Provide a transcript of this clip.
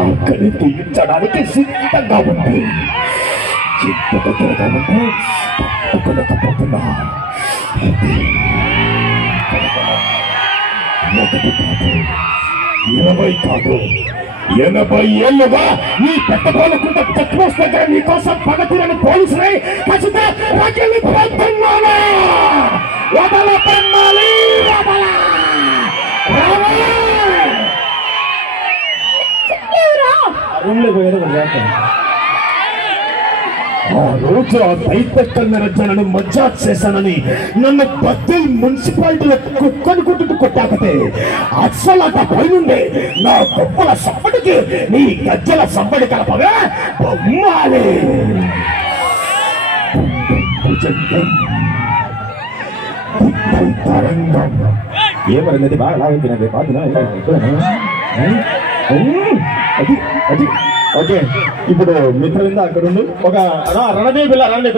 ఆకలి తీర్చడానికి సిద్ధంగా ఉంది. చిత్తగా తిరగాలంటే పట్టుకోలేకపోతున్నా. ఒకటి కాదు, 20 కాదు, 80 ఏళ్ళుగా నీ పెట్టబోలకుండా చెక్ పోస్ట్ దగ్గర నీకోసం పగతిరని పోలీసులై ఖచ్చితంగా రగిలిపోతున్నాను. వదలపన్నాలి, వదల రూమ్లో పోయాడు. ఆ రోజు ఆ దైత్య జనను మజాక్ చేశానని నన్ను బద్దల్ మున్సిపాలిటీలో కుక్కను కొట్టుకు కొట్టాకతే అసలు పైనుండే నా గొప్పల సప్పటికి నీ గజ్జల సప్పటి కలపగా బొమ్మాలి. ఏమన్నది బాగా లాగుతున్నది బాధనా? అది అది ఓకే. ఇప్పుడు మిత్రులంతా అక్కడ ఉండు. ఒక రణదేవి పిల్ల రణదేవి